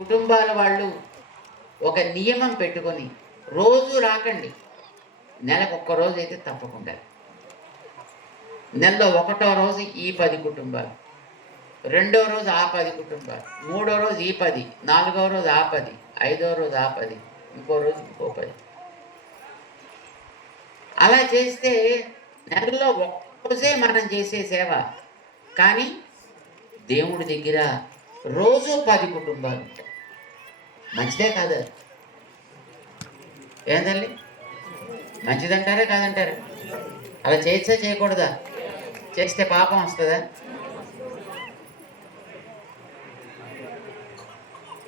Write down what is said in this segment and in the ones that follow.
కుటుంబాల వాళ్ళు ఒక నియమం పెట్టుకొని రోజు రాకండి, నెలకు ఒక్క రోజు అయితే తప్పకుండా. నెలలో ఒకటో రోజు ఈ 10 కుటుంబాలు, రెండో రోజు ఆ 10 కుటుంబాలు, మూడో రోజు ఈ 10, నాలుగో రోజు ఆ 10, ఐదో రోజు ఆ 10, ఇంకో రోజు ఇంకో 10. అలా చేస్తే నెలలో ఒక్కరోజే మనం చేసే సేవ, కానీ దేవుడి దగ్గర రోజు 10 కుటుంబాలు ఉంటాయి. మంచిదే కాదు? ఏందండి, మంచిదంటారా కాదంటారా? అలా చేయొచ్చా చేయకూడదా? చేస్తే పాపం వస్తుందా?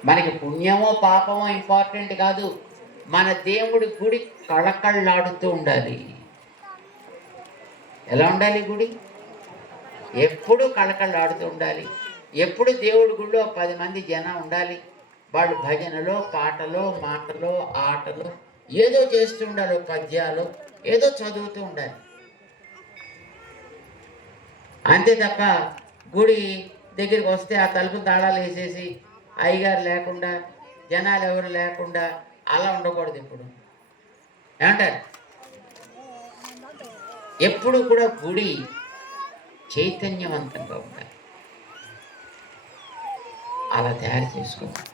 మనకి పుణ్యమో పాపమో ఇంపార్టెంట్ కాదు, మన దేవుడి గుడి కళకళ్ళాడుతూ ఉండాలి. ఎలా ఉండాలి గుడి? ఎప్పుడు కళకళ్ళాడుతూ ఉండాలి. ఎప్పుడు దేవుడి గుడిలో 10 మంది జనం ఉండాలి. వాళ్ళు భజనలో, పాటలో, మాటలో, ఆటలో ఏదో చేస్తూ ఉండాలి, పద్యాలు ఏదో చదువుతూ ఉండాలి. అంతే తప్ప గుడి దగ్గరికి వస్తే ఆ తలుపు తాళాలు వేసేసి అయ్యగారు లేకుండా, జనాలు ఎవరు లేకుండా అలా ఉండకూడదు. ఇప్పుడు ఏమంటారు? ఎప్పుడు కూడా గుడి చైతన్యవంతంగా ఉండాలి. అలా తయారు చేసుకోవాలి.